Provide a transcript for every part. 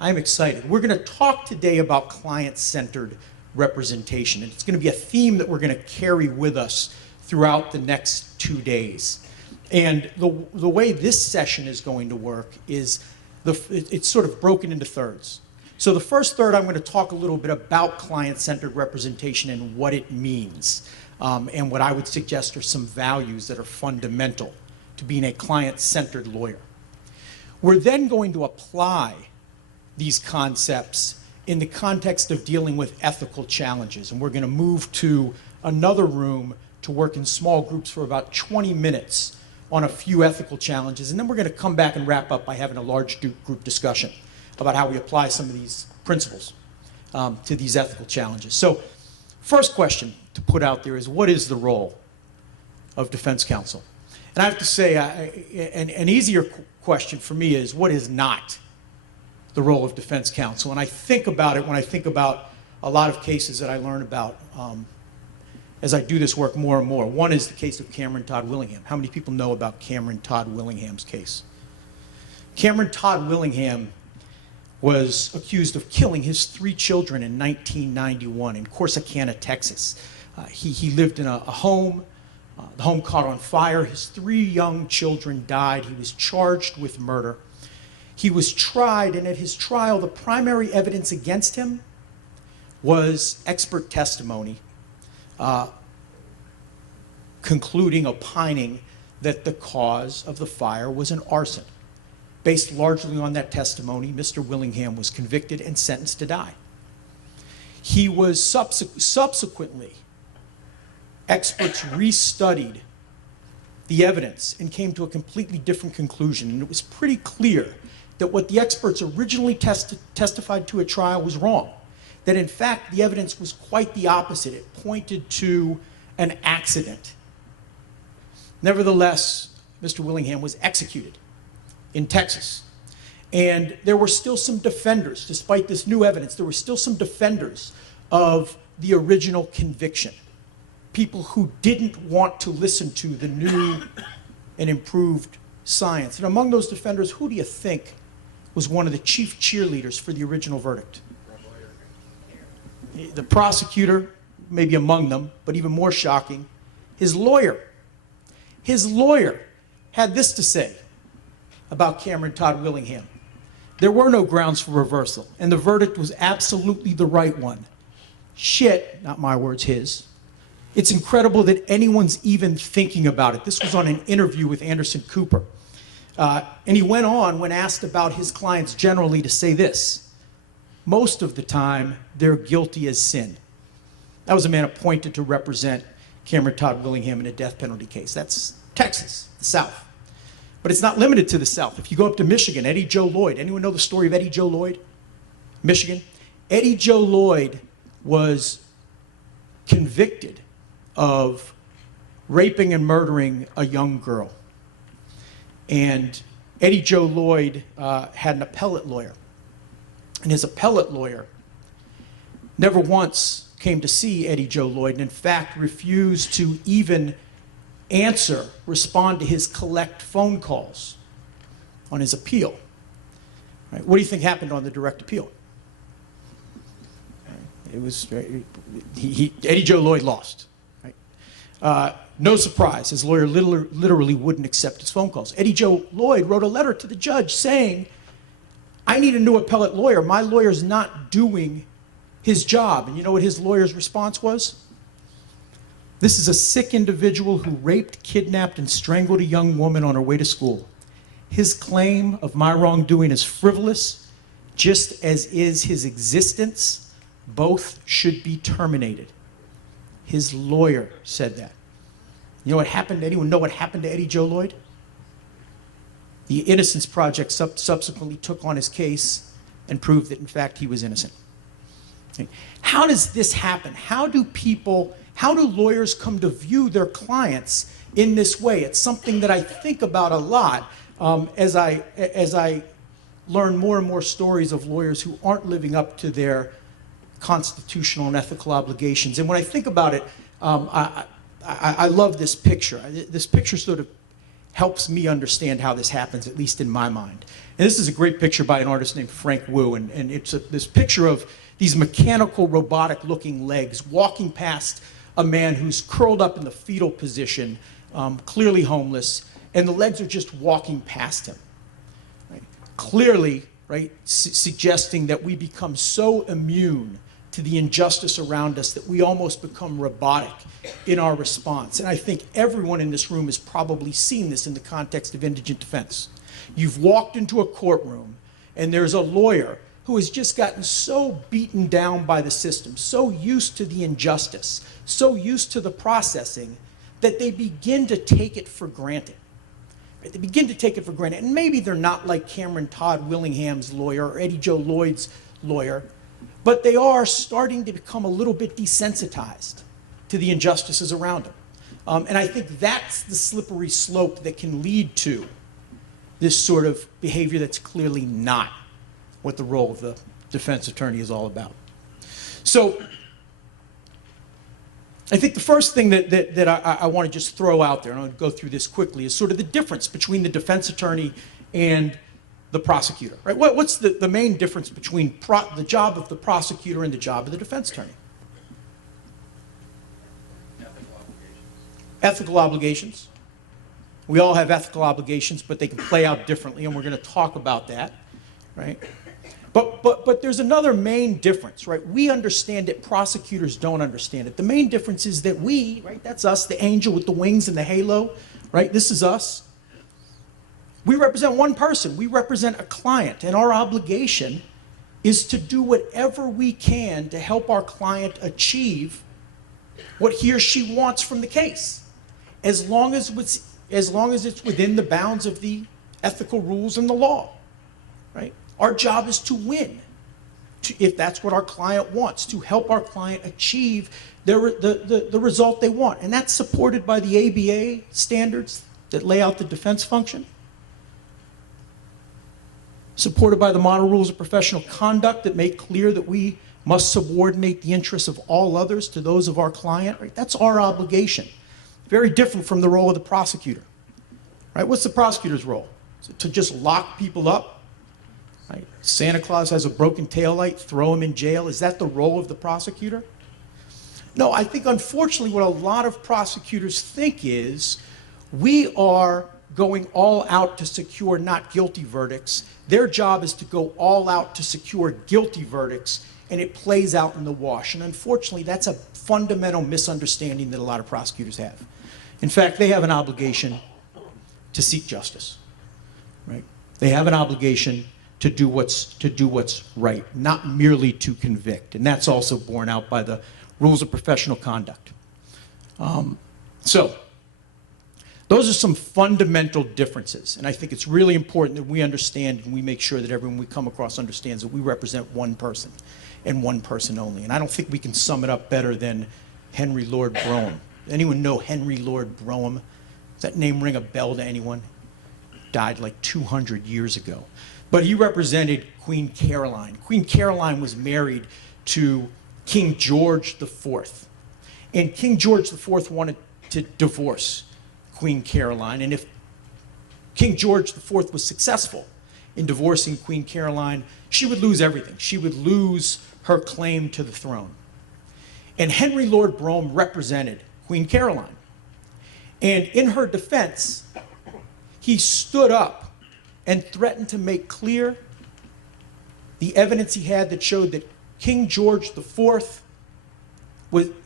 I'm excited. We're going to talk today about client-centered representation, and it's going to be a theme that we're going to carry with us throughout the next 2 days. And the way this session is going to work is it's sort of broken into thirds. So the first third, I'm going to talk a little bit about client-centered representation and what it means, and what I would suggest are some values that are fundamental to being a client-centered lawyer. We're then going to apply these concepts in the context of dealing with ethical challenges, and we're going to move to another room to work in small groups for about 20 minutes on a few ethical challenges, and then we're going to come back and wrap up by having a large group discussion about how we apply some of these principles to these ethical challenges. So, first question to put out there is, what is the role of defense counsel? And I have to say, an easier question for me is, what is not the role of defense counsel? And I think about it when I think about a lot of cases that I learn about as I do this work more and more. One is the case of Cameron Todd Willingham. How many people know about Cameron Todd Willingham's case? Cameron Todd Willingham was accused of killing his 3 children in 1991 in Corsicana, Texas. He lived in a home. The home caught on fire. His 3 young children died. He was charged with murder. He was tried, and at his trial, the primary evidence against him was expert testimony, opining that the cause of the fire was an arson. Based largely on that testimony, Mr. Willingham was convicted and sentenced to die. He was subsequently, experts restudied the evidence and came to a completely different conclusion. And it was pretty clear that what the experts originally testified to at trial was wrong. That in fact, the evidence was quite the opposite. It pointed to an accident. Nevertheless, Mr. Willingham was executed in Texas. And there were still some defenders, despite this new evidence, there were still some defenders of the original conviction. People who didn't want to listen to the new and improved science. And among those defenders, who do you think was one of the chief cheerleaders for the original verdict? The prosecutor, maybe among them, but even more shocking, his lawyer. His lawyer had this to say about Cameron Todd Willingham: there were no grounds for reversal, and the verdict was absolutely the right one. Shit, not my words, his. It's incredible that anyone's even thinking about it. This was on an interview with Anderson Cooper. And he went on, when asked about his clients generally, to say this: most of the time, they're guilty as sin. That was a man appointed to represent Cameron Todd Willingham in a death penalty case. That's Texas, the South. But it's not limited to the South. If you go up to Michigan, Eddie Joe Lloyd. Anyone know the story of Eddie Joe Lloyd? Michigan? Eddie Joe Lloyd was convicted of raping and murdering a young girl. And Eddie Joe Lloyd had an appellate lawyer. And his appellate lawyer never once came to see Eddie Joe Lloyd, and in fact refused to even respond to his collect phone calls on his appeal. Right? What do you think happened on the direct appeal? It was Eddie Joe Lloyd lost. Right? No surprise, his lawyer literally wouldn't accept his phone calls. Eddie Joe Lloyd wrote a letter to the judge saying, I need a new appellate lawyer. My lawyer's not doing his job. And you know what his lawyer's response was? This is a sick individual who raped, kidnapped, and strangled a young woman on her way to school. His claim of my wrongdoing is frivolous, just as is his existence. Both should be terminated. His lawyer said that. You know what happened? Anyone know what happened to Eddie Joe Lloyd? The Innocence Project subsequently took on his case and proved that, in fact, he was innocent. Okay. How does this happen? How do lawyers come to view their clients in this way? It's something that I think about a lot as I learn more and more stories of lawyers who aren't living up to their constitutional and ethical obligations. And when I think about it, I love this picture. This picture sort of helps me understand how this happens, at least in my mind. And this is a great picture by an artist named Frank Wu, and it's this picture of these mechanical, robotic-looking legs walking past a man who's curled up in the fetal position, clearly homeless, and the legs are just walking past him. Right? Clearly, right, suggesting that we become so immune to the injustice around us that we almost become robotic in our response. And I think everyone in this room has probably seen this in the context of indigent defense. You've walked into a courtroom and there's a lawyer who has just gotten so beaten down by the system, so used to the injustice, so used to the processing, that they begin to take it for granted. They begin to take it for granted. And maybe they're not like Cameron Todd Willingham's lawyer or Eddie Joe Lloyd's lawyer, but they are starting to become a little bit desensitized to the injustices around them. And I think that's the slippery slope that can lead to this sort of behavior that's clearly not what the role of the defense attorney is all about. So I think the first thing that I want to just throw out there, and I'll go through this quickly, is sort of the difference between the defense attorney and the prosecutor. Right? What's the main difference between the job of the prosecutor and the job of the defense attorney? Ethical obligations. Ethical obligations. We all have ethical obligations, but they can play out differently, and we're going to talk about that, right? But there's another main difference, right? We understand it, prosecutors don't understand it. The main difference is that we, right, that's us, the angel with the wings and the halo, right? This is us. We represent one person. We represent a client, and our obligation is to do whatever we can to help our client achieve what he or she wants from the case, as long as it's within the bounds of the ethical rules and the law, right? Our job is to win, if that's what our client wants, to help our client achieve the result they want. And that's supported by the ABA standards that lay out the defense function, supported by the model rules of professional conduct that make clear that we must subordinate the interests of all others to those of our client. Right? That's our obligation. Very different from the role of the prosecutor. Right? What's the prosecutor's role? Is it to just lock people up? Right? Santa Claus has a broken taillight, throw him in jail. Is that the role of the prosecutor? No, I think unfortunately what a lot of prosecutors think is we are going all out to secure not guilty verdicts. Their job is to go all out to secure guilty verdicts, and it plays out in the wash. And unfortunately, that's a fundamental misunderstanding that a lot of prosecutors have. In fact, they have an obligation to seek justice, right? They have an obligation to do what's right, not merely to convict. And that's also borne out by the rules of professional conduct. So those are some fundamental differences. And I think it's really important that we understand and we make sure that everyone we come across understands that we represent one person and one person only. And I don't think we can sum it up better than Henry Lord Brougham. Anyone know Henry Lord Brougham? Does that name ring a bell to anyone? Died like 200 years ago. But he represented Queen Caroline. Queen Caroline was married to King George IV. And King George IV wanted to divorce Queen Caroline. And if King George IV was successful in divorcing Queen Caroline, she would lose everything. She would lose her claim to the throne. And Henry Lord Brougham represented Queen Caroline. And in her defense, he stood up and threatened to make clear the evidence he had that showed that King George IV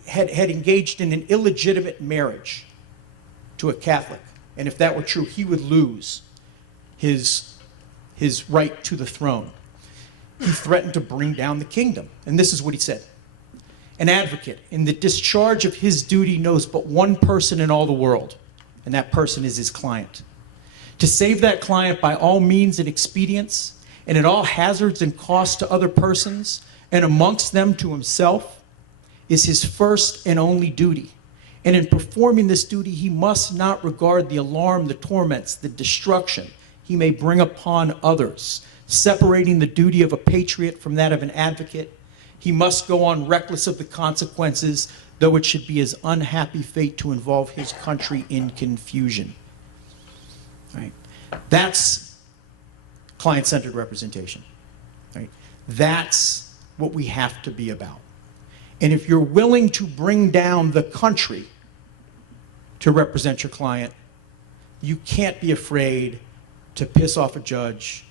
had engaged in an illegitimate marriage to a Catholic. And if that were true, he would lose his right to the throne. He threatened to bring down the kingdom. And this is what he said. An advocate, in the discharge of his duty, knows but one person in all the world, and that person is his client. To save that client by all means and expedients, and at all hazards and costs to other persons, and amongst them to himself, is his first and only duty. And in performing this duty, he must not regard the alarm, the torments, the destruction he may bring upon others, separating the duty of a patriot from that of an advocate. He must go on reckless of the consequences, though it should be his unhappy fate to involve his country in confusion. Right? That's client-centered representation. Right? That's what we have to be about. And if you're willing to bring down the country to represent your client, you can't be afraid to piss off a judge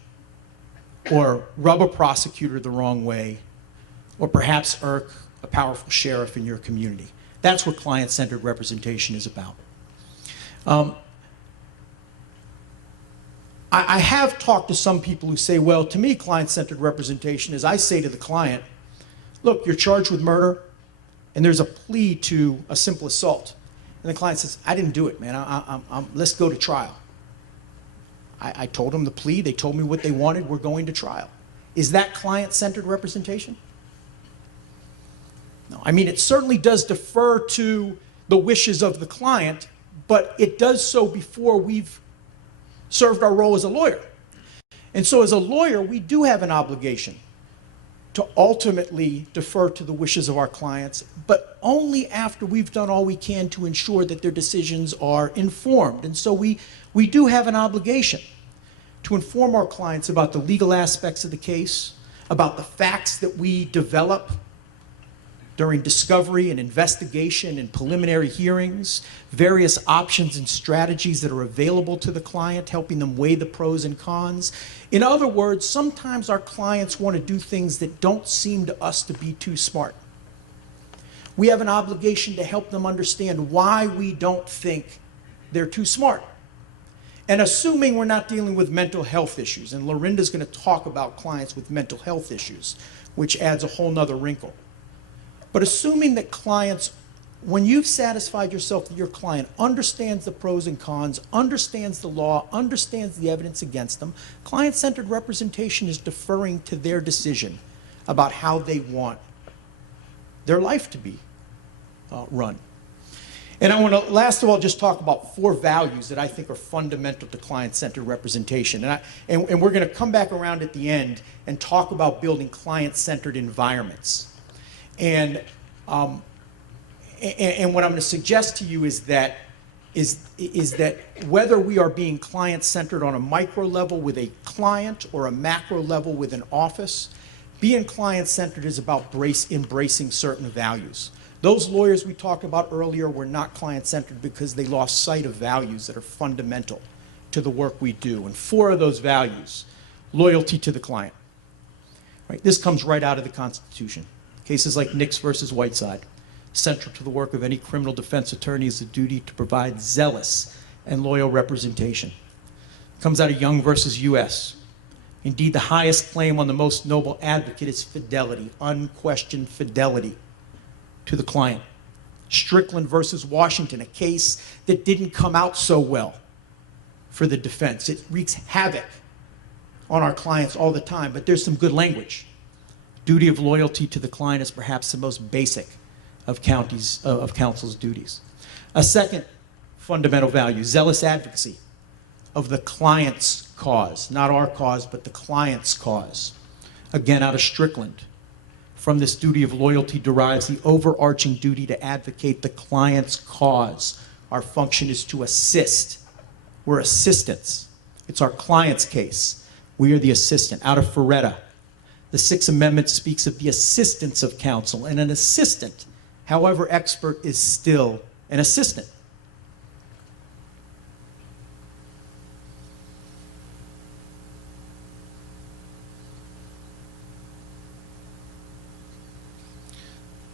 or rub a prosecutor the wrong way or perhaps irk a powerful sheriff in your community. That's what client-centered representation is about. I have talked to some people who say, well, to me, client-centered representation is I say to the client, look, you're charged with murder, and there's a plea to a simple assault. And the client says, I didn't do it, man. Let's go to trial. I told them the plea. They told me what they wanted. We're going to trial. Is that client-centered representation? No. I mean, it certainly does defer to the wishes of the client, but it does so before we've served our role as a lawyer. And so as a lawyer, we do have an obligation to ultimately defer to the wishes of our clients, but only after we've done all we can to ensure that their decisions are informed. And so we do have an obligation to inform our clients about the legal aspects of the case, about the facts that we develop during discovery and investigation and preliminary hearings, various options and strategies that are available to the client, helping them weigh the pros and cons. In other words, sometimes our clients want to do things that don't seem to us to be too smart. We have an obligation to help them understand why we don't think they're too smart. And assuming we're not dealing with mental health issues, and Lorinda's going to talk about clients with mental health issues, which adds a whole nother wrinkle. But assuming that clients, when you've satisfied yourself that your client understands the pros and cons, understands the law, understands the evidence against them, client-centered representation is deferring to their decision about how they want their life to be run. And I want to, last of all, just talk about 4 values that I think are fundamental to client-centered representation. And we're going to come back around at the end and talk about building client-centered environments. And what I'm going to suggest to you is that whether we are being client-centered on a micro level with a client or a macro level with an office, being client-centered is about embracing certain values. Those lawyers we talked about earlier were not client-centered because they lost sight of values that are fundamental to the work we do. And 4 of those values: loyalty to the client. Right? This comes right out of the Constitution. Cases like Nix versus Whiteside. Central to the work of any criminal defense attorney is the duty to provide zealous and loyal representation. Comes out of Young versus U.S. Indeed, the highest claim on the most noble advocate is fidelity, unquestioned fidelity to the client. Strickland versus Washington, a case that didn't come out so well for the defense. It wreaks havoc on our clients all the time, but there's some good language. Duty of loyalty to the client is perhaps the most basic of counsel's duties. A second fundamental value, zealous advocacy of the client's cause, not our cause, but the client's cause. Again, out of Strickland. From this duty of loyalty derives the overarching duty to advocate the client's cause. Our function is to assist. We're assistants. It's our client's case. We are the assistant. Out of Ferretta. The Sixth Amendment speaks of the assistance of counsel, and an assistant, however expert, is still an assistant.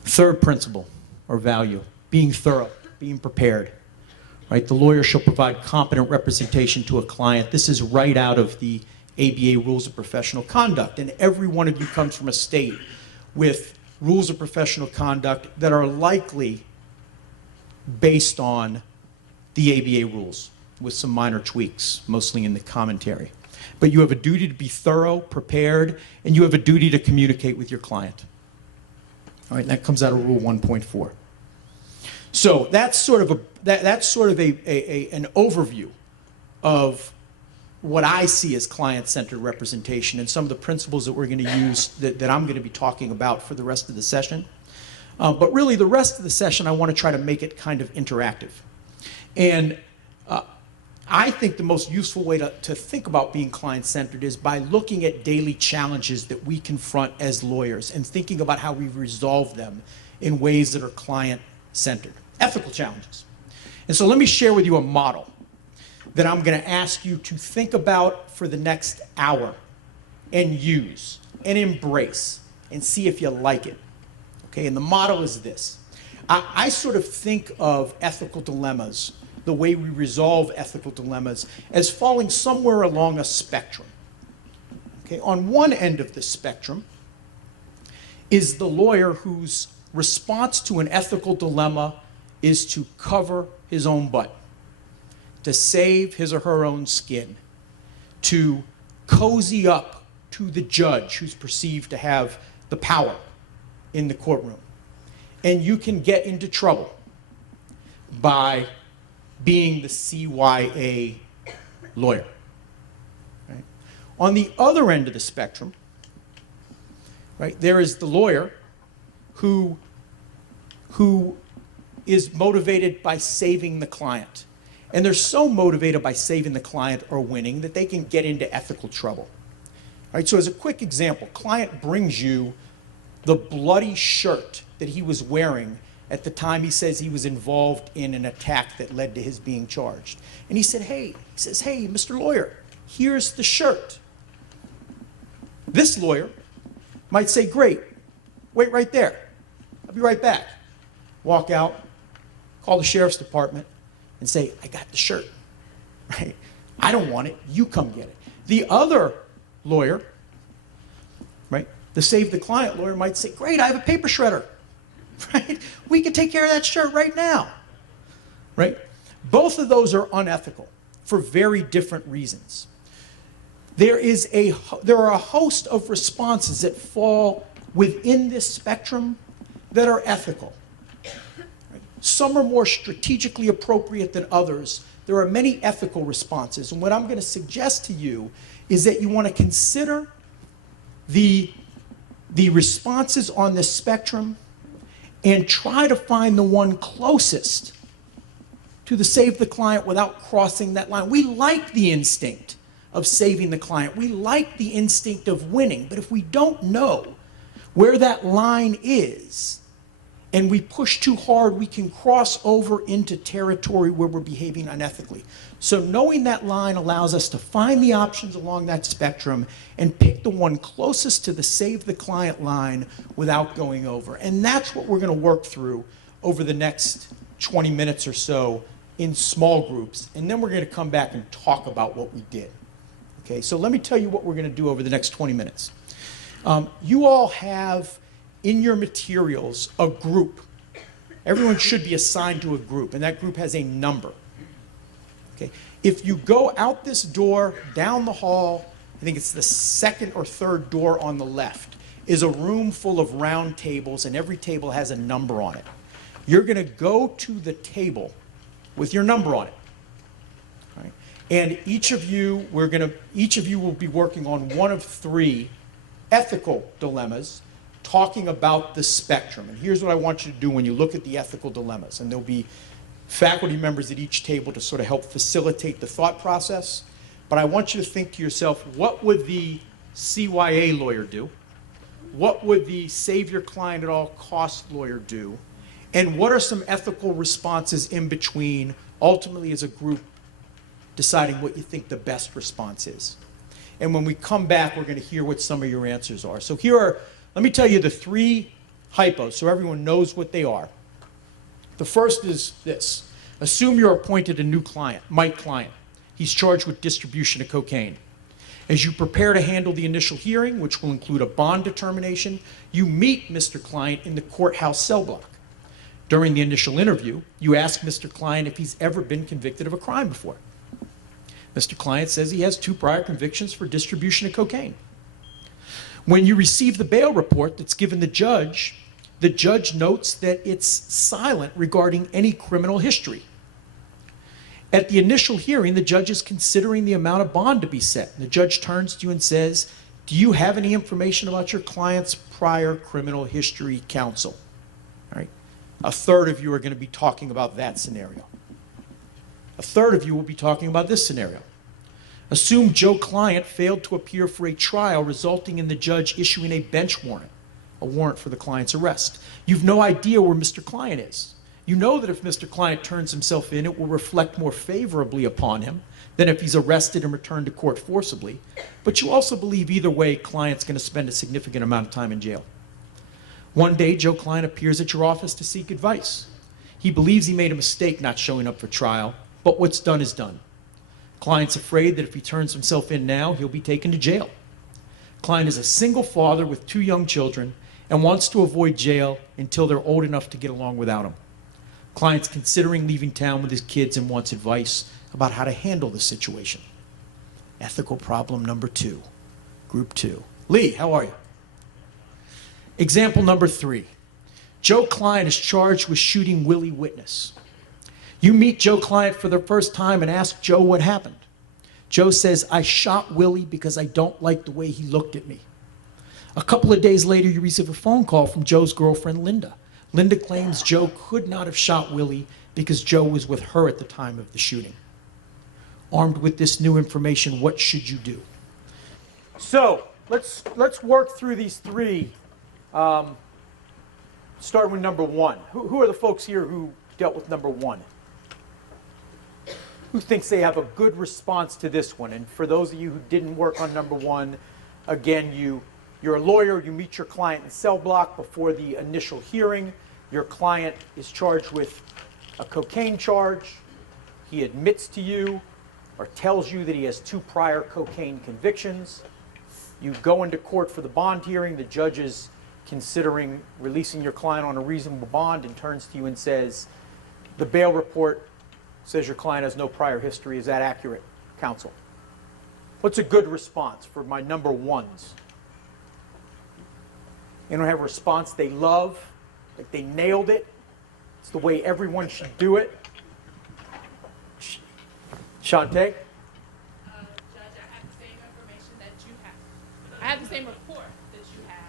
Third principle or value, being thorough, being prepared. Right? The lawyer shall provide competent representation to a client. This is right out of the ABA Rules of Professional Conduct, and every one of you comes from a state with rules of professional conduct that are likely based on the ABA rules with some minor tweaks, mostly in the commentary. But you have a duty to be thorough, prepared, and you have a duty to communicate with your client. All right, and that comes out of Rule 1.4. So that's sort of an overview of what I see as client-centered representation and some of the principles that we're going to use that I'm going to be talking about for the rest of the session. But really, the rest of the session, I want to try to make it kind of interactive. And I think the most useful way to think about being client-centered is by looking at daily challenges that we confront as lawyers and thinking about how we resolve them in ways that are client-centered, ethical challenges. And so let me share with you a model that I'm going to ask you to think about for the next hour and use and embrace and see if you like it. Okay, and the model is this. I sort of think of ethical dilemmas, the way we resolve ethical dilemmas, as falling somewhere along a spectrum. Okay, on one end of the spectrum is the lawyer whose response to an ethical dilemma is to cover his own butt, to save his or her own skin, to cozy up to the judge who's perceived to have the power in the courtroom. And you can get into trouble by being the CYA lawyer. Right? On the other end of the spectrum, right, there is the lawyer who is motivated by saving the client. And they're so motivated by saving the client or winning that they can get into ethical trouble. All right, so as a quick example, client brings you the bloody shirt that he was wearing at the time he says he was involved in an attack that led to his being charged. And he says, hey, Mr. Lawyer, here's the shirt. This lawyer might say, great, wait right there. I'll be right back. Walk out, call the sheriff's department, and say, I got the shirt. Right? I don't want it, you come get it. The other lawyer, right, the save the client lawyer might say, great, I have a paper shredder. Right? We can take care of that shirt right now. Right? Both of those are unethical for very different reasons. There are a host of responses that fall within this spectrum that are ethical. Right? Some are more strategically appropriate than others. There are many ethical responses. And what I'm going to suggest to you is that you want to consider the responses on this spectrum and try to find the one closest to the save the client without crossing that line. We like the instinct of saving the client. We like the instinct of winning. But if we don't know where that line is and we push too hard, we can cross over into territory where we're behaving unethically. So knowing that line allows us to find the options along that spectrum and pick the one closest to the save the client line without going over. And that's what we're going to work through over the next 20 minutes or so in small groups. And then we're going to come back and talk about what we did. Okay, so let me tell you what we're going to do over the next 20 minutes. You all have in your materials a group. Everyone should be assigned to a group, and that group has a number. Okay. If you go out this door, down the hall, I think it's the second or third door on the left, is a room full of round tables, and every table has a number on it. You're going to go to the table with your number on it. Right? And each of you will be working on one of three ethical dilemmas, talking about the spectrum. And here's what I want you to do when you look at the ethical dilemmas. And there'll be faculty members at each table to sort of help facilitate the thought process. But I want you to think to yourself, what would the CYA lawyer do? What would the save your client at all cost lawyer do? And what are some ethical responses in between, ultimately as a group, deciding what you think the best response is? And when we come back, we're going to hear what some of your answers are. So let me tell you the three hypos so everyone knows what they are. The first is this. Assume you're appointed a new client, Mike Client. He's charged with distribution of cocaine. As you prepare to handle the initial hearing, which will include a bond determination, you meet Mr. Client in the courthouse cell block. During the initial interview, you ask Mr. Client if he's ever been convicted of a crime before. Mr. Client says he has 2 prior convictions for distribution of cocaine. When you receive the bail report that's given the judge notes that it's silent regarding any criminal history. At the initial hearing, the judge is considering the amount of bond to be set. And the judge turns to you and says, do you have any information about your client's prior criminal history, counsel? All right. A third of you are going to be talking about that scenario. A third of you will be talking about this scenario. Assume Joe Client failed to appear for a trial, resulting in the judge issuing a bench warrant, a warrant for the client's arrest. You've no idea where Mr. Client is. You know that if Mr. Client turns himself in, it will reflect more favorably upon him than if he's arrested and returned to court forcibly. But you also believe either way, Client's going to spend a significant amount of time in jail. One day, Joe Client appears at your office to seek advice. He believes he made a mistake not showing up for trial, but what's done is done. Client's afraid that if he turns himself in now, he'll be taken to jail. Client is a single father with 2 young children and wants to avoid jail until they're old enough to get along without him. Client's considering leaving town with his kids and wants advice about how to handle the situation. Ethical problem number 2, group 2. Lee, how are you? Example number 3. Joe Client is charged with shooting Willie Witness. You meet Joe Client for the first time and ask Joe what happened. Joe says, I shot Willie because I don't like the way he looked at me. A couple of days later, you receive a phone call from Joe's girlfriend, Linda. Linda claims Joe could not have shot Willie because Joe was with her at the time of the shooting. Armed with this new information, what should you do? So, let's work through these 3. Starting with number 1. Who are the folks here who dealt with number 1? Who thinks they have a good response to this one? And for those of you who didn't work on number 1, again, you're a lawyer, you meet your client in cell block before the initial hearing. Your client is charged with a cocaine charge. He admits to you or tells you that he has 2 prior cocaine convictions. You go into court for the bond hearing. The judge is considering releasing your client on a reasonable bond and turns to you and says, the bail report says your client has no prior history. Is that accurate, counsel? What's a good response for my number 1s? Anyone have a response they love, like they nailed it? It's the way everyone should do it. Shantae? Judge, I have the same information that you have. I have the same report that you have.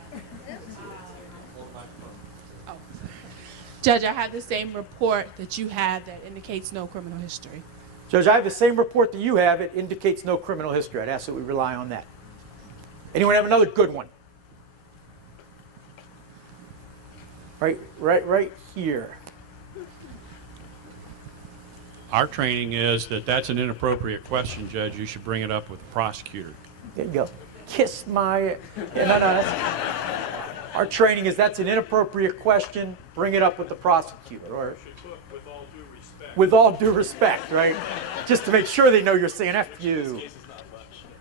Judge, I have the same report that you have that indicates no criminal history. Judge, I have the same report that you have. It indicates no criminal history. I'd ask that we rely on that. Anyone have another good one? Right here. Our training is that that's an inappropriate question, Judge. You should bring it up with the prosecutor. There you go. Kiss my... Yeah, no. Our training is that's an inappropriate question. Bring it up with the prosecutor. Or With all due respect. with all due respect, right? Just to make sure they know you're saying F you.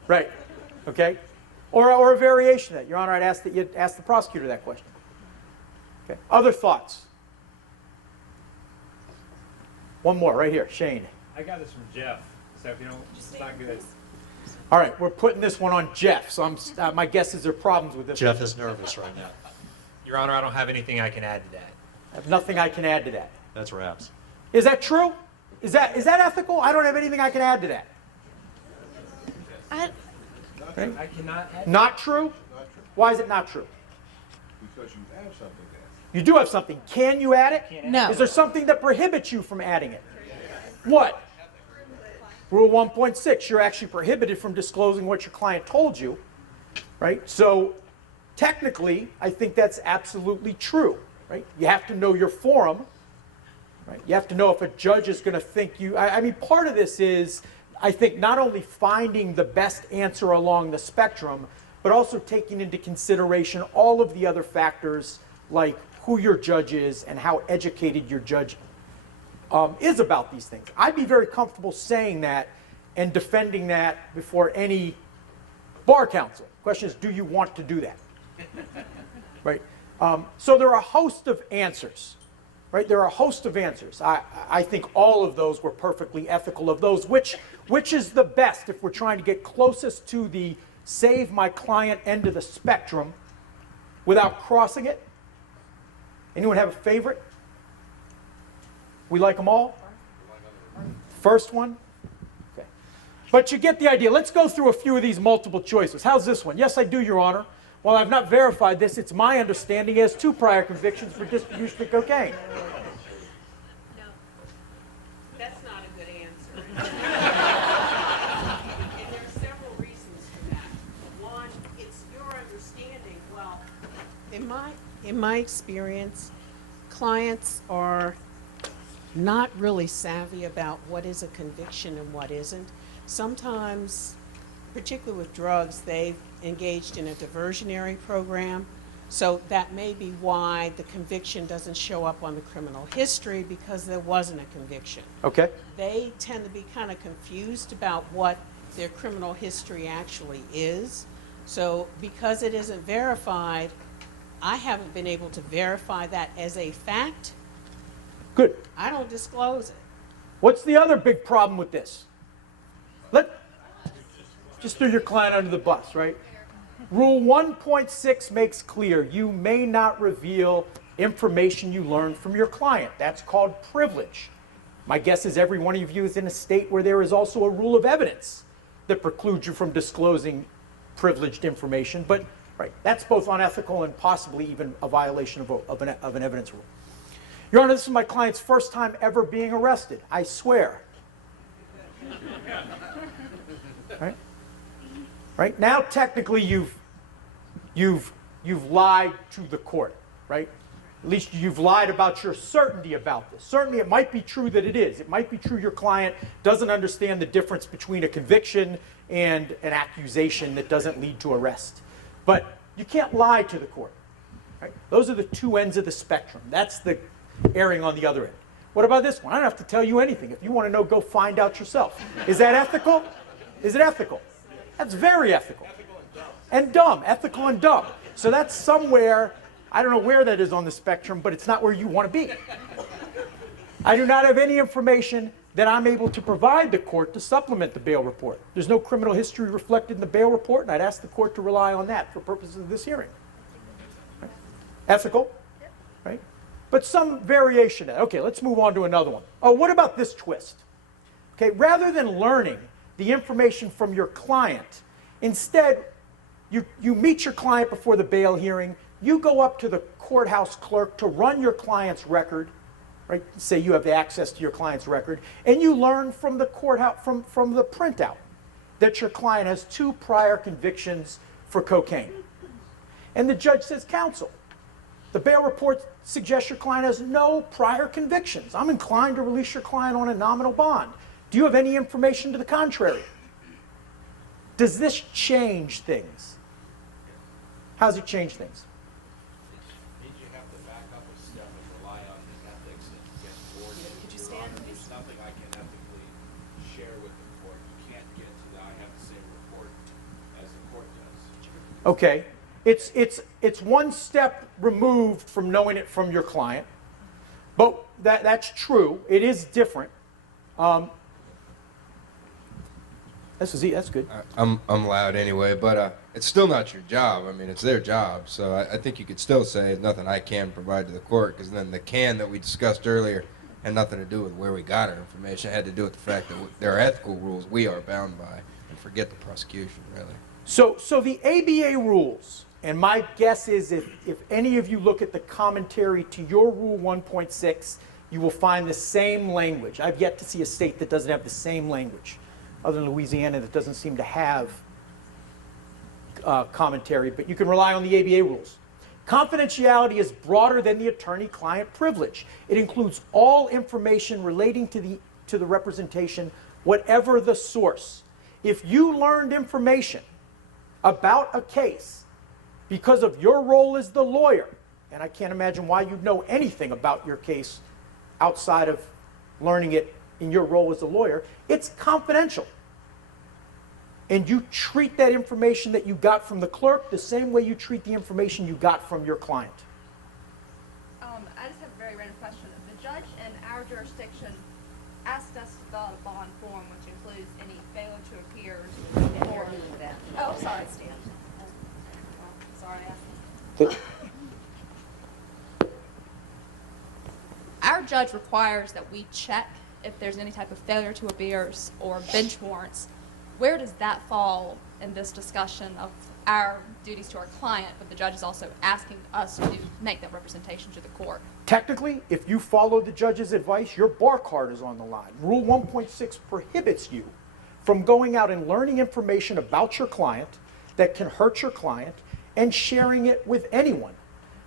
Right. Okay? Or a variation of that. Your Honor, I'd ask that you ask the prosecutor that question. Okay. Other thoughts? One more right here. Shane. I got this from Jeff, so if you don't, it's not good. All right, we're putting this one on Jeff, so my guess is there are problems with this. Jeff is nervous right now. Your Honor, I don't have anything I can add to that. I have nothing I can add to that. That's Raps. Is that true? Is that ethical? I don't have anything I can add to that. I cannot add. Not true? Why is it not true? Because you have something there. You do have something. Can you add it? No. Is there something that prohibits you from adding it? What? Rule 1.6, you're actually prohibited from disclosing what your client told you, right? So technically, I think that's absolutely true, right? You have to know your forum, right? You have to know if a judge is going to think you... I mean, part of this is, I think, not only finding the best answer along the spectrum, but also taking into consideration all of the other factors like who your judge is and how educated your judge is about these things. I'd be very comfortable saying that and defending that before any bar counsel. Question is, do you want to do that? Right? So there are a host of answers. Right? There are a host of answers. I think all of those were perfectly ethical of those. Which is the best if we're trying to get closest to the save my client end of the spectrum without crossing it? Anyone have a favorite? We like them all? First one? Okay. But you get the idea. Let's go through a few of these multiple choices. How's this one? Yes, I do, Your Honor. While I've not verified this, it's my understanding he has 2 prior convictions for distribution of cocaine. No. That's not a good answer. in my experience, clients are not really savvy about what is a conviction and what isn't. Sometimes, particularly with drugs, they've engaged in a diversionary program. So that may be why the conviction doesn't show up on the criminal history, because there wasn't a conviction. Okay. They tend to be kind of confused about what their criminal history actually is. So because it isn't verified, I haven't been able to verify that as a fact. Good. I don't disclose it. What's the other big problem with this? Just threw your client under the bus, right? Rule 1.6 makes clear you may not reveal information you learn from your client. That's called privilege. My guess is every one of you is in a state where there is also a rule of evidence that precludes you from disclosing privileged information, but right, that's both unethical and possibly even a violation of an evidence rule. Your Honor, this is my client's first time ever being arrested. I swear. Right? Right? Now, technically, you've lied to the court, right? At least you've lied about your certainty about this. Certainly, it might be true that it is. It might be true your client doesn't understand the difference between a conviction and an accusation that doesn't lead to arrest. But you can't lie to the court. Right? Those are the two ends of the spectrum. That's the erring on the other end. What about this one? I don't have to tell you anything. If you want to know, go find out yourself. Is that ethical? Is it ethical? That's very ethical. And dumb. Ethical and dumb. So that's somewhere, I don't know where that is on the spectrum, but it's not where you want to be. I do not have any information that I'm able to provide the court to supplement the bail report. There's no criminal history reflected in the bail report, and I'd ask the court to rely on that for purposes of this hearing. Right? Ethical, right? But some variation. Okay, let's move on to another one. Oh, what about this twist? Okay, rather than learning the information from your client, instead, you meet your client before the bail hearing, you go up to the courthouse clerk to run your client's record, right? Say you have the access to your client's record, and you learn from the courthouse, from the printout, that your client has 2 prior convictions for cocaine. And the judge says, counsel, the bail report suggests your client has no prior convictions. I'm inclined to release your client on a nominal bond. Do you have any information to the contrary? Does this change things? How does it change things? Means you have to back up a step and rely on the ethics that gets board. Could you stand, please? There's nothing I can ethically share with the court. You can't get to that. I have the same report as the court does. Okay. It's one step removed from knowing it from your client, but that's true. It is different. That's good. I'm loud anyway, but it's still not your job. I mean, it's their job. So I think you could still say nothing I can provide to the court, because then the can that we discussed earlier had nothing to do with where we got our information. It had to do with the fact that there are ethical rules we are bound by, and forget the prosecution, really. So the ABA rules, and my guess is if any of you look at the commentary to your Rule 1.6, you will find the same language. I've yet to see a state that doesn't have the same language, other than Louisiana that doesn't seem to have commentary, but you can rely on the ABA rules. Confidentiality is broader than the attorney-client privilege. It includes all information relating to the representation, whatever the source. If you learned information about a case because of your role as the lawyer, and I can't imagine why you'd know anything about your case outside of learning it in your role as a lawyer, it's confidential. And you treat that information that you got from the clerk the same way you treat the information you got from your client. I just have a very random question. The judge in our jurisdiction asked us to fill out a bond form, which includes any failure to appear. Oh, sorry, Stan. Sorry, I asked. Our judge requires that we check if there's any type of failure to appears or bench warrants. Where does that fall in this discussion of our duties to our client, but the judge is also asking us to make that representation to the court? Technically, if you follow the judge's advice, your bar card is on the line. Rule 1.6 prohibits you from going out and learning information about your client that can hurt your client and sharing it with anyone.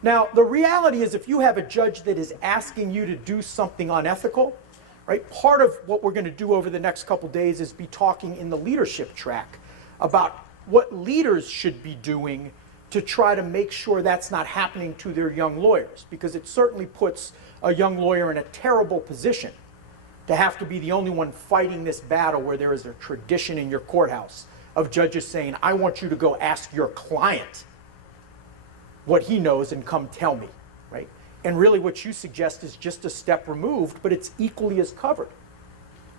Now, the reality is if you have a judge that is asking you to do something unethical, right, part of what we're going to do over the next couple days is be talking in the leadership track about what leaders should be doing to try to make sure that's not happening to their young lawyers, because it certainly puts a young lawyer in a terrible position to have to be the only one fighting this battle where there is a tradition in your courthouse of judges saying, I want you to go ask your client what he knows and come tell me, right? And really what you suggest is just a step removed, but it's equally as covered.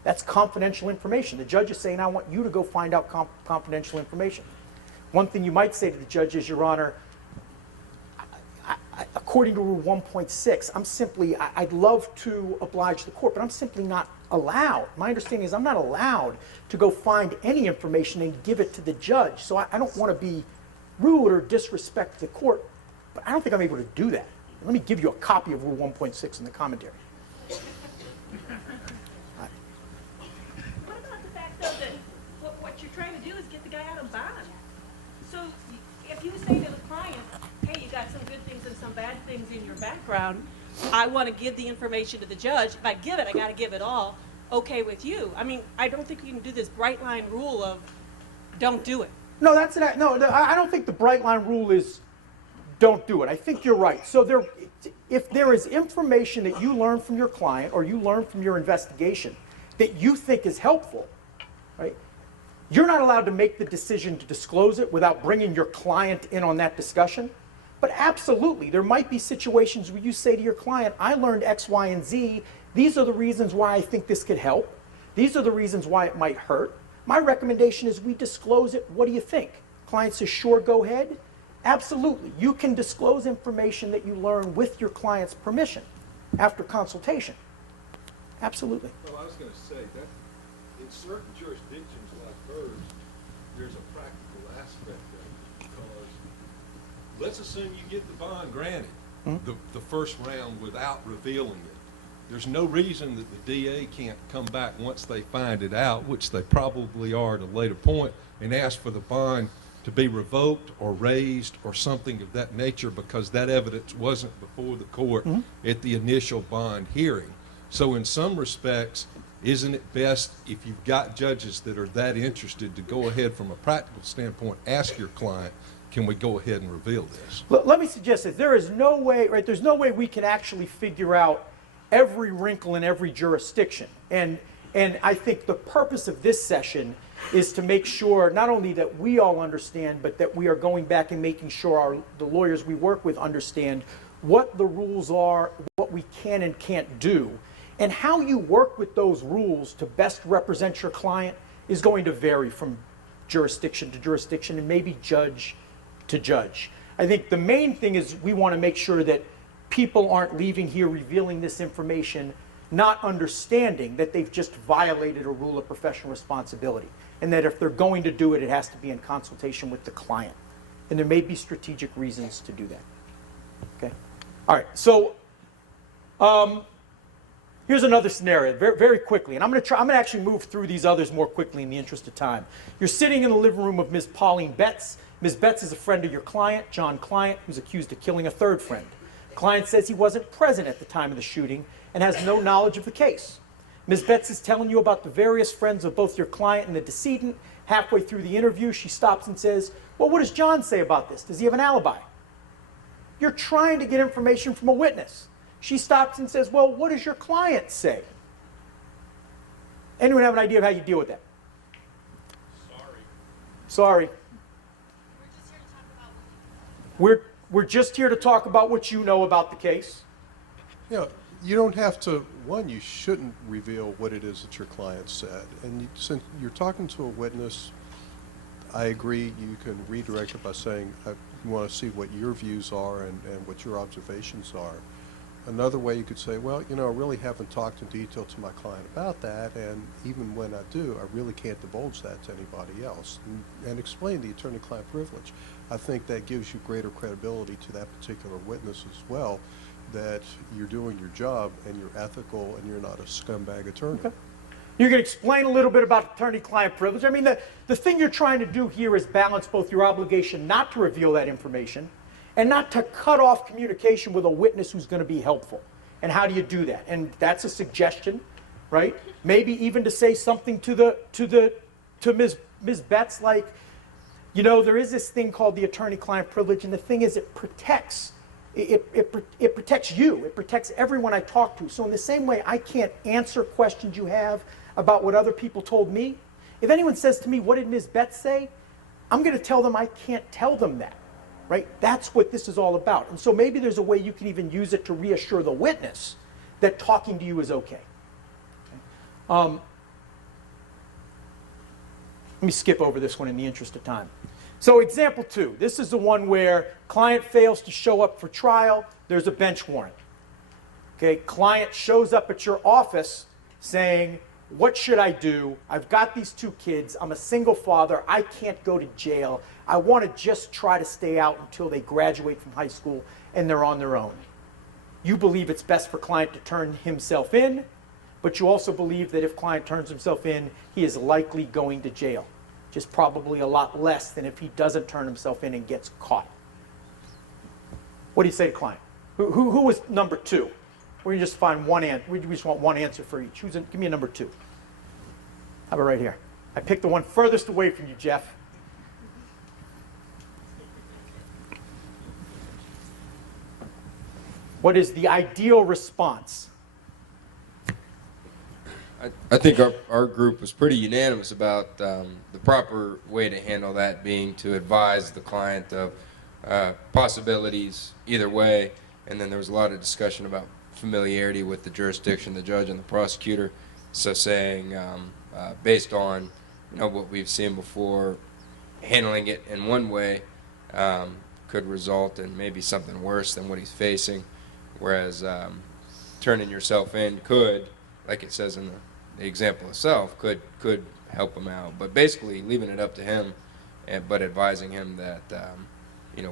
That's confidential information. The judge is saying, I want you to go find out confidential information. One thing you might say to the judge is, Your Honor, according to Rule 1.6, I'd love to oblige the court, but I'm simply not allowed. My understanding is I'm not allowed to go find any information and give it to the judge. So I don't want to be rude or disrespect the court, but I don't think I'm able to do that. Let me give you a copy of Rule 1.6 in the commentary. What about the fact, though, that what you're trying to do is get the guy out of bond? So if you say to the client, hey, you got some good things and some bad things in your background, I want to give the information to the judge. If I give it, I got to give it all. Okay with you. I mean, I don't think you can do this bright line rule of don't do it. No, I don't think the bright line rule is don't do it. I think you're right. So if there is information that you learn from your client or you learn from your investigation that you think is helpful, right, you're not allowed to make the decision to disclose it without bringing your client in on that discussion. But absolutely, there might be situations where you say to your client, I learned X, Y, and Z. These are the reasons why I think this could help. These are the reasons why it might hurt. My recommendation is we disclose it. What do you think? Client says, sure, go ahead. Absolutely. You can disclose information that you learn with your client's permission after consultation. Absolutely. Well, I was going to say that in certain jurisdictions like hers, there's a practical aspect of it, because let's assume you get the bond granted the first round without revealing it. There's no reason that the DA can't come back once they find it out, which they probably are at a later point, and ask for the bond to be revoked or raised or something of that nature, because that evidence wasn't before the court at the initial bond hearing. So in some respects, isn't it best, if you've got judges that are that interested, to go ahead from a practical standpoint, ask your client, can we go ahead and reveal this? Let me suggest that there is no way, right, there's no way we can actually figure out every wrinkle in every jurisdiction. And I think the purpose of this session is to make sure not only that we all understand, but that we are going back and making sure the lawyers we work with understand what the rules are, what we can and can't do. And how you work with those rules to best represent your client is going to vary from jurisdiction to jurisdiction and maybe judge to judge. I think the main thing is we want to make sure that people aren't leaving here revealing this information not understanding that they've just violated a rule of professional responsibility, and that if they're going to do it, it has to be in consultation with the client. And there may be strategic reasons to do that. Okay? All right, so here's another scenario, very, very quickly, and I'm going to actually move through these others more quickly in the interest of time. You're sitting in the living room of Ms. Pauline Betts. Ms. Betts is a friend of your client, John Client, who's accused of killing a third friend. Client says he wasn't present at the time of the shooting and has no knowledge of the case. Ms. Betts is telling you about the various friends of both your client and the decedent. Halfway through the interview, she stops and says, well, what does John say about this? Does he have an alibi? You're trying to get information from a witness. She stops and says, well, what does your client say? Anyone have an idea of how you deal with that? Sorry. We're just here to talk about what you know about the case. Yeah, you don't have to, you shouldn't reveal what it is that your client said. And since you're talking to a witness, I agree you can redirect it by saying, I want to see what your views are and what your observations are. Another way you could say, well, I really haven't talked in detail to my client about that, and even when I do, I really can't divulge that to anybody else, and explain the attorney-client privilege. I think that gives you greater credibility to that particular witness as well, that you're doing your job and you're ethical and you're not a scumbag attorney. Okay. You can explain a little bit about attorney-client privilege. I mean, the thing you're trying to do here is balance both your obligation not to reveal that information and not to cut off communication with a witness who's going to be helpful. And how do you do that? And that's a suggestion, right? Maybe even to say something to Ms. Betts like, you know, there is this thing called the attorney-client privilege, and the thing is it protects it protects you. It protects everyone I talk to. So in the same way I can't answer questions you have about what other people told me, if anyone says to me, what did Ms. Betts say? I'm going to tell them I can't tell them that, right? That's what this is all about. And so maybe there's a way you can even use it to reassure the witness that talking to you is okay. Let me skip over this one in the interest of time. So example 2, this is the one where client fails to show up for trial, there's a bench warrant. Okay, client shows up at your office saying, what should I do? I've got these 2 kids, I'm a single father, I can't go to jail, I want to just try to stay out until they graduate from high school and they're on their own. You believe it's best for client to turn himself in, but you also believe that if client turns himself in, he is likely going to jail. Just probably a lot less than if he doesn't turn himself in and gets caught. What do you say to client? Who was number 2? We're going to just find one answer. We just want one answer for each. Give me a number 2. How about right here? I picked the one furthest away from you, Jeff. What is the ideal response? I think our group was pretty unanimous about the proper way to handle that being to advise the client of possibilities either way, and then there was a lot of discussion about familiarity with the jurisdiction, the judge, and the prosecutor. So saying, based on what we've seen before, handling it in one way could result in maybe something worse than what he's facing, whereas turning yourself in could, like it says in the example itself, could help him out. But basically leaving it up to him, but advising him that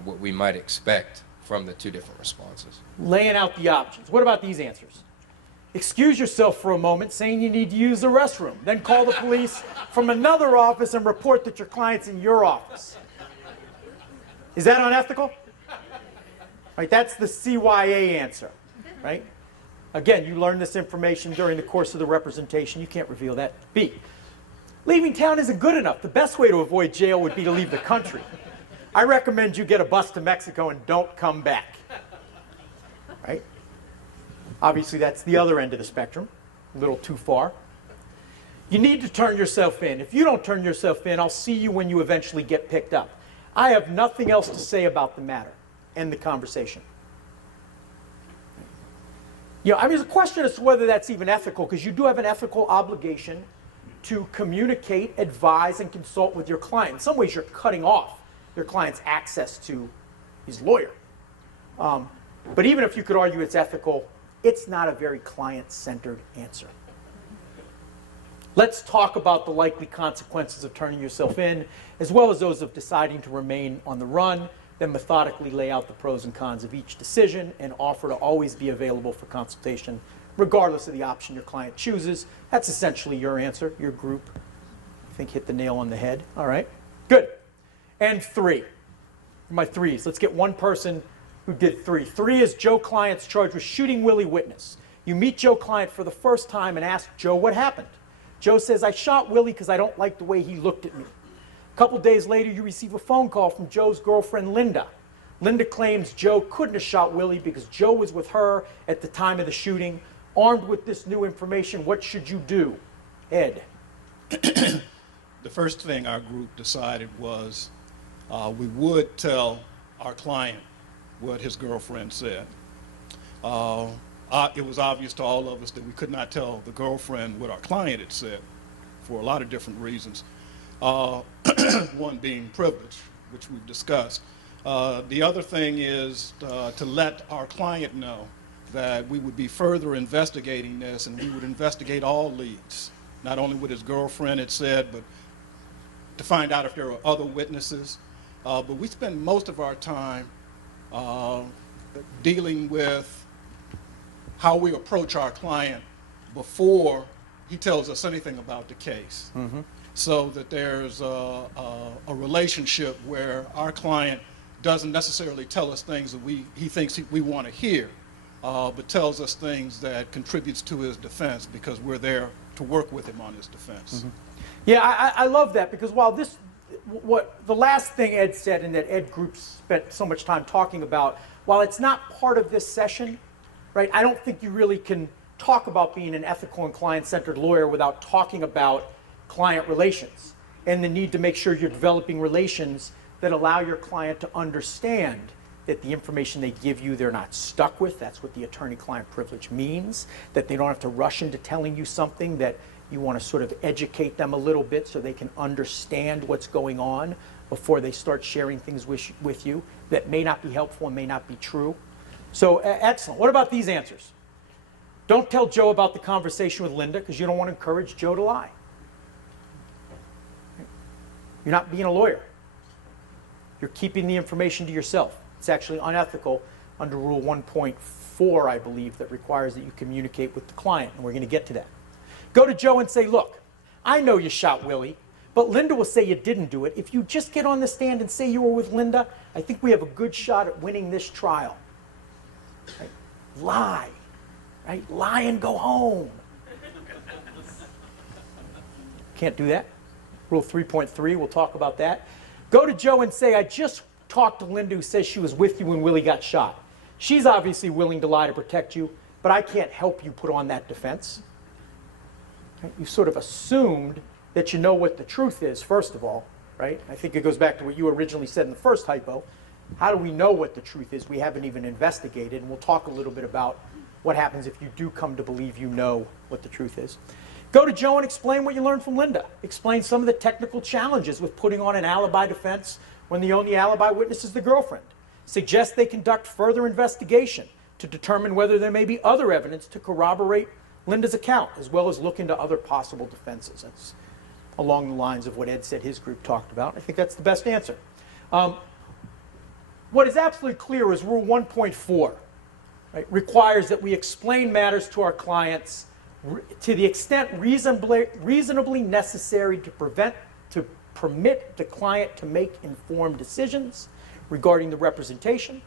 what we might expect from the 2 different responses. Laying out the options. What about these answers? Excuse yourself for a moment, saying you need to use the restroom. Then call the police from another office and report that your client's in your office. Is that unethical? Right, that's the CYA answer, right? Again, you learn this information during the course of the representation. You can't reveal that. B, leaving town isn't good enough. The best way to avoid jail would be to leave the country. I recommend you get a bus to Mexico and don't come back. Right? Obviously, that's the other end of the spectrum. A little too far. You need to turn yourself in. If you don't turn yourself in, I'll see you when you eventually get picked up. I have nothing else to say about the matter. End the conversation. There's a question as to whether that's even ethical, because you do have an ethical obligation to communicate, advise, and consult with your client. In some ways, you're cutting off your client's access to his lawyer. But even if you could argue it's ethical, it's not a very client-centered answer. Let's talk about the likely consequences of turning yourself in, as well as those of deciding to remain on the run. Then methodically lay out the pros and cons of each decision and offer to always be available for consultation, regardless of the option your client chooses. That's essentially your answer, your group. I think hit the nail on the head. All right, good. And 3, my 3s. Let's get one person who did 3. 3 is Joe Client's charged with shooting Willie Witness. You meet Joe Client for the first time and ask Joe what happened. Joe says, I shot Willie because I don't like the way he looked at me. A couple days later, you receive a phone call from Joe's girlfriend, Linda. Linda claims Joe couldn't have shot Willie because Joe was with her at the time of the shooting. Armed with this new information, what should you do? Ed. The first thing our group decided was we would tell our client what his girlfriend said. It was obvious to all of us that we could not tell the girlfriend what our client had said for a lot of different reasons. One being privilege, which we've discussed. The other thing is to let our client know that we would be further investigating this, and we would investigate all leads, not only what his girlfriend had said, but to find out if there were other witnesses. But we spend most of our time dealing with how we approach our client before he tells us anything about the case. So that there's a relationship where our client doesn't necessarily tell us things that he thinks we want to hear, but tells us things that contributes to his defense because we're there to work with him on his defense. Mm-hmm. Yeah, I love that because while the last thing Ed said and that Ed Group spent so much time talking about, while it's not part of this session, right, I don't think you really can talk about being an ethical and client-centered lawyer without talking about client relations and the need to make sure you're developing relations that allow your client to understand that the information they give you they're not stuck with. That's what the attorney-client privilege means, that they don't have to rush into telling you something, that you want to sort of educate them a little bit so they can understand what's going on before they start sharing things with you that may not be helpful and may not be true. So excellent. What about these answers? Don't tell Joe about the conversation with Linda because you don't want to encourage Joe to lie. You're not being a lawyer. You're keeping the information to yourself. It's actually unethical under Rule 1.4, I believe, that requires that you communicate with the client, and we're going to get to that. Go to Joe and say, look, I know you shot Willie, but Linda will say you didn't do it. If you just get on the stand and say you were with Linda, I think we have a good shot at winning this trial. Right? Lie. Right? Lie and go home. Can't do that. Rule 3.3, we'll talk about that. Go to Joe and say, I just talked to Linda who says she was with you when Willie got shot. She's obviously willing to lie to protect you, but I can't help you put on that defense. Right? You sort of assumed that you know what the truth is, first of all, right? I think it goes back to what you originally said in the first hypo. How do we know what the truth is? We haven't even investigated, and we'll talk a little bit about what happens if you do come to believe you know what the truth is. Go to Joe and explain what you learned from Linda. Explain some of the technical challenges with putting on an alibi defense when the only alibi witness is the girlfriend. Suggest they conduct further investigation to determine whether there may be other evidence to corroborate Linda's account, as well as look into other possible defenses. That's along the lines of what Ed said his group talked about. I think that's the best answer. What is absolutely clear is Rule 1.4, right, requires that we explain matters to our clients to the extent reasonably necessary to permit the client to make informed decisions regarding the representation,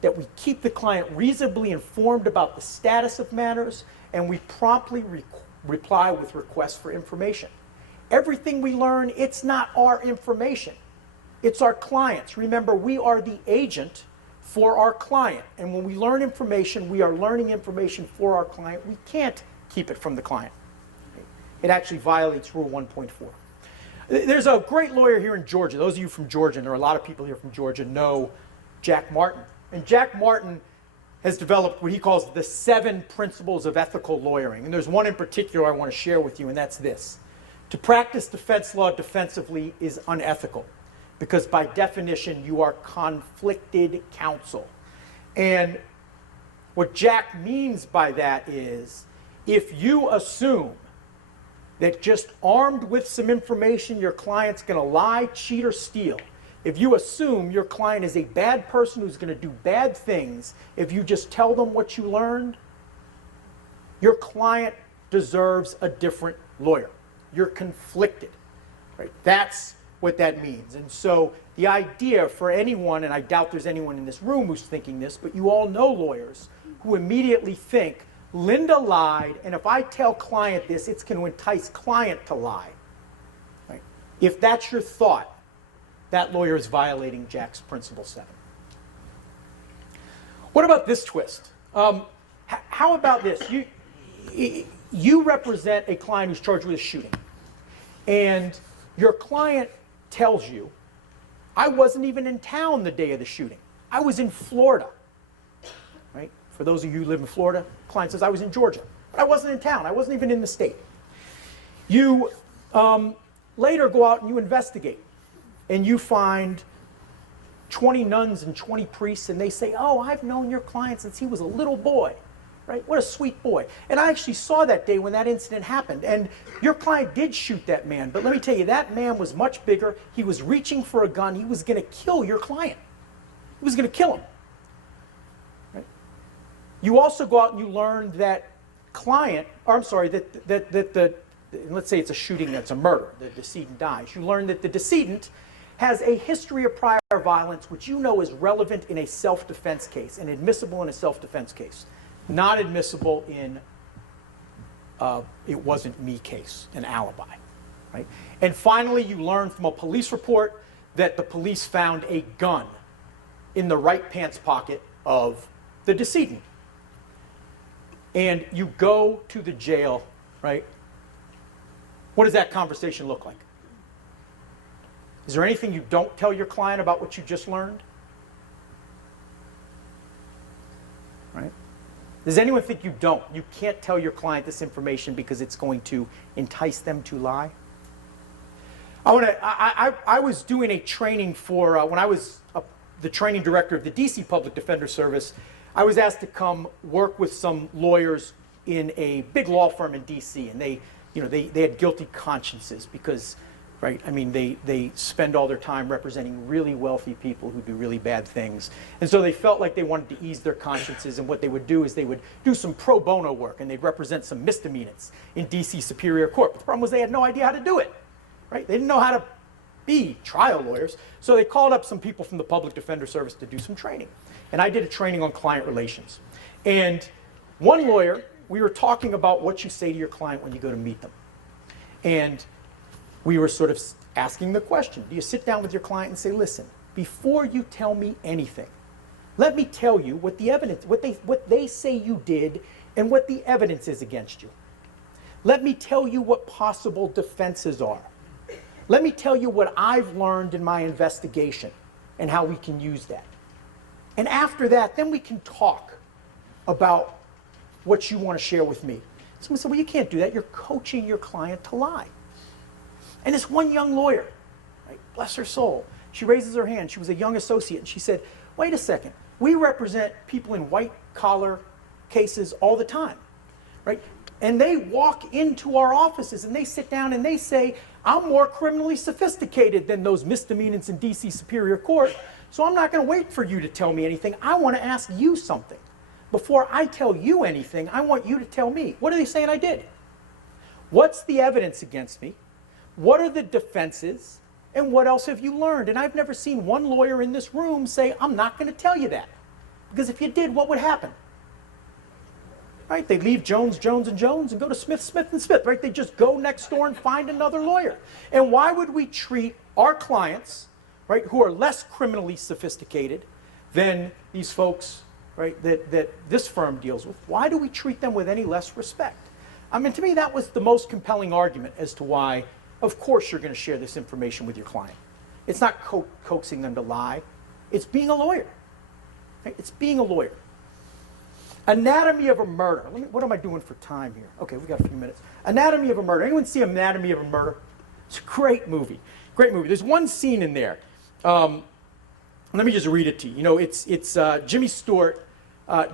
that we keep the client reasonably informed about the status of matters, and we promptly reply with requests for information. Everything we learn, it's not our information. It's our clients. Remember, we are the agent for our client. And when we learn information, we are learning information for our client. We can't keep it from the client. It actually violates Rule 1.4. There's a great lawyer here in Georgia. Those of you from Georgia, and there are a lot of people here from Georgia, know Jack Martin. And Jack Martin has developed what he calls the 7 principles of ethical lawyering. And there's one in particular I want to share with you, and that's this. To practice defense law defensively is unethical because by definition you are conflicted counsel. And what Jack means by that is if you assume that just armed with some information your client's going to lie, cheat, or steal, if you assume your client is a bad person who's going to do bad things, if you just tell them what you learned, your client deserves a different lawyer. You're conflicted, right? That's what that means. And so the idea for anyone, and I doubt there's anyone in this room who's thinking this, but you all know lawyers who immediately think, Linda lied, and if I tell client this, it's going to entice client to lie. Right? If that's your thought, that lawyer is violating Jack's Principle 7. What about this twist? How about this? You represent a client who's charged with a shooting, and your client tells you, I wasn't even in town the day of the shooting. I was in Florida. Right? For those of you who live in Florida, the client says, I was in Georgia. But I wasn't in town. I wasn't even in the state. You later go out and you investigate, and you find 20 nuns and 20 priests, and they say, oh, I've known your client since he was a little boy. Right? What a sweet boy. And I actually saw that day when that incident happened. And your client did shoot that man. But let me tell you, that man was much bigger. He was reaching for a gun. He was going to kill your client. He was going to kill him. Right? You also go out and you learn that let's say it's a shooting that's a murder. The decedent dies. You learn that the decedent has a history of prior violence, which you know is relevant in a self-defense case and admissible in a self-defense case, not admissible in it wasn't me case, an alibi, right? And finally, you learn from a police report that the police found a gun in the right pants pocket of the decedent. And you go to the jail, right? What does that conversation look like? Is there anything you don't tell your client about what you just learned? Right? Does anyone think you don't? You can't tell your client this information because it's going to entice them to lie? I was doing a training for, when I was the training director of the DC Public Defender Service, I was asked to come work with some lawyers in a big law firm in DC, and they had guilty consciences because, right, I mean, they spend all their time representing really wealthy people who do really bad things. And so they felt like they wanted to ease their consciences, and what they would do is they would do some pro bono work, and they'd represent some misdemeanants in DC Superior Court. But the problem was they had no idea how to do it, right? They didn't know how to be trial lawyers. So they called up some people from the Public Defender Service to do some training. And I did a training on client relations. And one lawyer, we were talking about what you say to your client when you go to meet them. And we were sort of asking the question, do you sit down with your client and say, listen, before you tell me anything, let me tell you what the evidence, what they say you did and what the evidence is against you. Let me tell you what possible defenses are. Let me tell you what I've learned in my investigation and how we can use that. And after that, then we can talk about what you want to share with me. Someone said, well, you can't do that. You're coaching your client to lie. And this one young lawyer, right, bless her soul, she raises her hand. She was a young associate, and she said, wait a second. We represent people in white-collar cases all the time, right? And they walk into our offices, and they sit down, and they say, I'm more criminally sophisticated than those misdemeanants in DC Superior Court, so I'm not going to wait for you to tell me anything. I want to ask you something. Before I tell you anything, I want you to tell me. What are they saying I did? What's the evidence against me? What are the defenses? And what else have you learned? And I've never seen one lawyer in this room say, I'm not going to tell you that. Because if you did, what would happen? Right? They'd leave Jones, Jones, and Jones and go to Smith, Smith, and Smith. Right? They just go next door and find another lawyer. And why would we treat our clients, right, who are less criminally sophisticated than these folks, right, that this firm deals with? Why do we treat them with any less respect? I mean, to me, that was the most compelling argument as to why, of course, you're going to share this information with your client. It's not coaxing them to lie. It's being a lawyer. Right? It's being a lawyer. Anatomy of a Murder. What am I doing for time here? Okay, we got a few minutes. Anatomy of a Murder. Anyone see Anatomy of a Murder? It's a great movie. Great movie. There's one scene in there. Let me just read it to you. You know, it's Jimmy Stewart.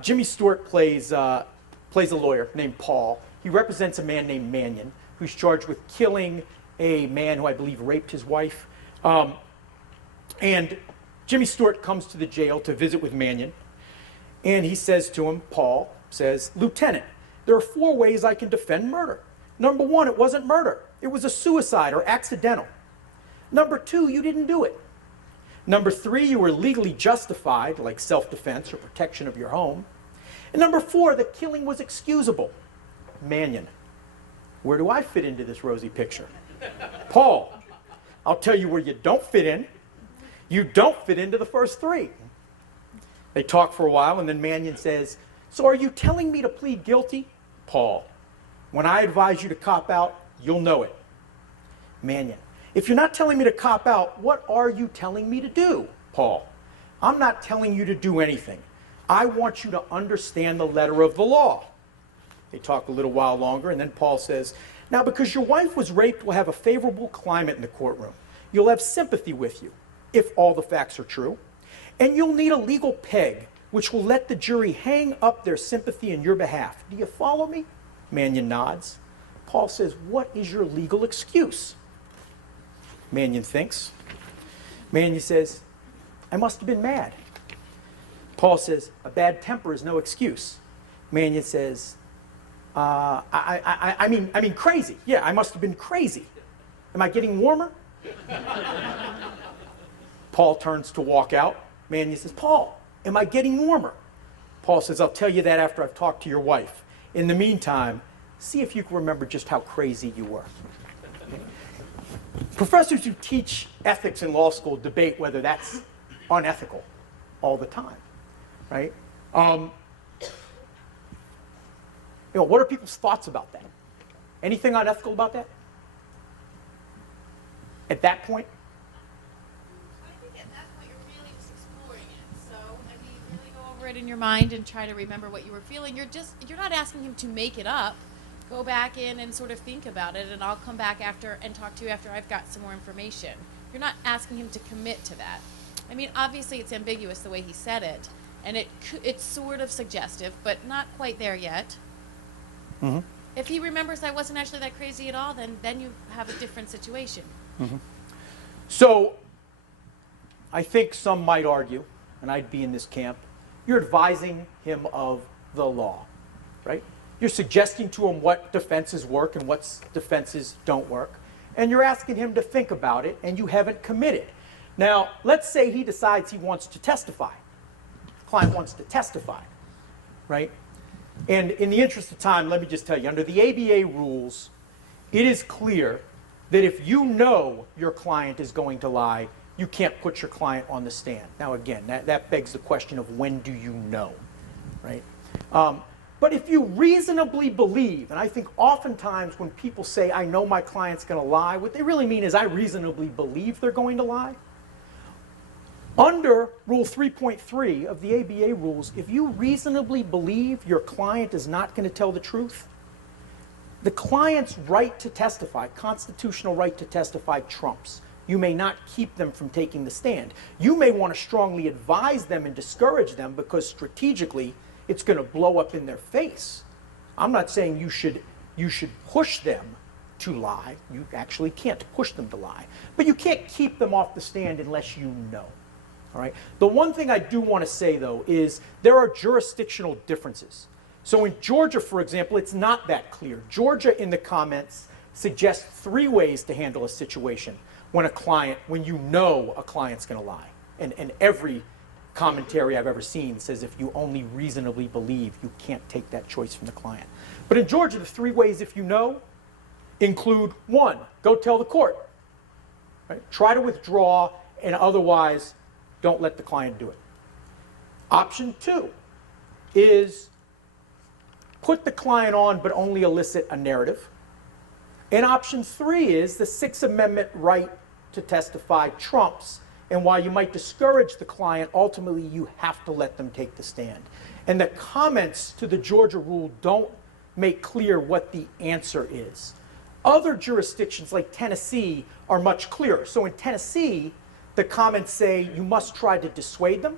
Jimmy Stewart plays a lawyer named Paul. He represents a man named Mannion, who's charged with killing a man who I believe raped his wife. And Jimmy Stewart comes to the jail to visit with Mannion. And he says to him, Paul says, Lieutenant, there are 4 ways I can defend murder. Number 1, it wasn't murder. It was a suicide or accidental. Number 2, you didn't do it. Number 3, you were legally justified, like self-defense or protection of your home. And number 4, the killing was excusable. Mannion, where do I fit into this rosy picture? Paul, I'll tell you where you don't fit in. You don't fit into the first 3. They talk for a while, and then Mannion says, so are you telling me to plead guilty? Paul, when I advise you to cop out, you'll know it. Mannion, if you're not telling me to cop out, what are you telling me to do? Paul, I'm not telling you to do anything. I want you to understand the letter of the law. They talk a little while longer, and then Paul says, now because your wife was raped, we'll have a favorable climate in the courtroom. You'll have sympathy with you, if all the facts are true. And you'll need a legal peg, which will let the jury hang up their sympathy in your behalf. Do you follow me? Mannion nods. Paul says, what is your legal excuse? Mannion thinks. Mannion says, I must have been mad. Paul says, a bad temper is no excuse. Mannion says, I mean crazy. Yeah, I must have been crazy. Am I getting warmer? Paul turns to walk out. Mannion says, Paul, am I getting warmer? Paul says, I'll tell you that after I've talked to your wife. In the meantime, see if you can remember just how crazy you were. Professors who teach ethics in law school debate whether that's unethical all the time, right? What are people's thoughts about that? Anything unethical about that? At that point? I think at that point you're really just exploring it. So, I mean, really go over it in your mind and try to remember what you were feeling. You're not asking him to make it up. Go back in and sort of think about it, and I'll come back after and talk to you after I've got some more information. You're not asking him to commit to that. I mean, obviously it's ambiguous the way he said it, and it's sort of suggestive, but not quite there yet. Mm-hmm. If he remembers I wasn't actually that crazy at all, then you have a different situation. Mm-hmm. So, I think some might argue, and I'd be in this camp, you're advising him of the law, right? You're suggesting to him what defenses work and what defenses don't work, and you're asking him to think about it, and you haven't committed. Now, let's say he decides he wants to testify. The client wants to testify, right? And in the interest of time, let me just tell you, under the ABA rules, it is clear that if you know your client is going to lie, you can't put your client on the stand. Now, again, that begs the question of when do you know, right? But if you reasonably believe, and I think oftentimes when people say, I know my client's going to lie, what they really mean is I reasonably believe they're going to lie. Under Rule 3.3 of the ABA rules, if you reasonably believe your client is not going to tell the truth, the client's right to testify, constitutional right to testify, trumps. You may not keep them from taking the stand. You may want to strongly advise them and discourage them because strategically it's going to blow up in their face. I'm not saying you should push them to lie. You actually can't push them to lie. But you can't keep them off the stand unless you know. All right? The one thing I do want to say, though, is there are jurisdictional differences. So in Georgia, for example, it's not that clear. Georgia, in the comments, suggests 3 ways to handle a situation when you know a client's going to lie. And every commentary I've ever seen says if you only reasonably believe, you can't take that choice from the client. But in Georgia, the 3 ways, if you know, include 1, go tell the court. Right? Try to withdraw, and otherwise, don't let the client do it. Option 2 is put the client on, but only elicit a narrative. And option 3 is the 6th Amendment right to testify trumps. And while you might discourage the client, ultimately you have to let them take the stand. And the comments to the Georgia rule don't make clear what the answer is. Other jurisdictions like Tennessee are much clearer. So in Tennessee, the comments say you must try to dissuade them.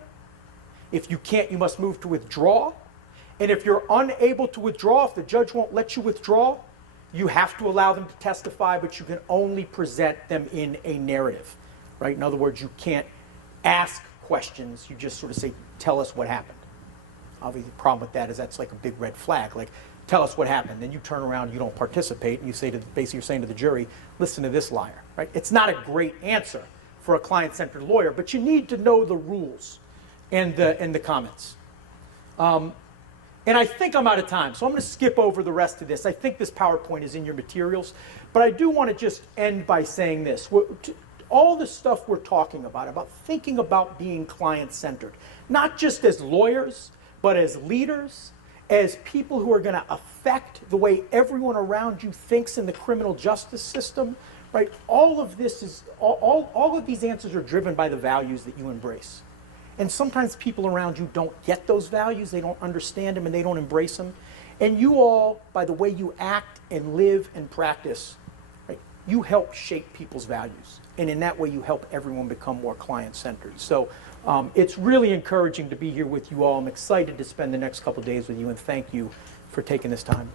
If you can't, you must move to withdraw. And if you're unable to withdraw, if the judge won't let you withdraw, you have to allow them to testify, but you can only present them in a narrative. Right? In other words, you can't ask questions. You just sort of say, tell us what happened. Obviously, the problem with that is that's like a big red flag. Like, tell us what happened. Then you turn around, you don't participate, and you say basically you're saying to the jury, listen to this liar. Right? It's not a great answer for a client-centered lawyer, but you need to know the rules and the comments. And I think I'm out of time, so I'm going to skip over the rest of this. I think this PowerPoint is in your materials, but I do want to just end by saying this. All the stuff we're talking about thinking about being client-centered, not just as lawyers, but as leaders, as people who are going to affect the way everyone around you thinks in the criminal justice system, right? All of this is, all of these answers are driven by the values that you embrace. And sometimes people around you don't get those values, they don't understand them, and they don't embrace them. And you all, by the way you act and live and practice, right, you help shape people's values. And in that way, you help everyone become more client-centered. So it's really encouraging to be here with you all. I'm excited to spend the next couple days with you, and thank you for taking this time.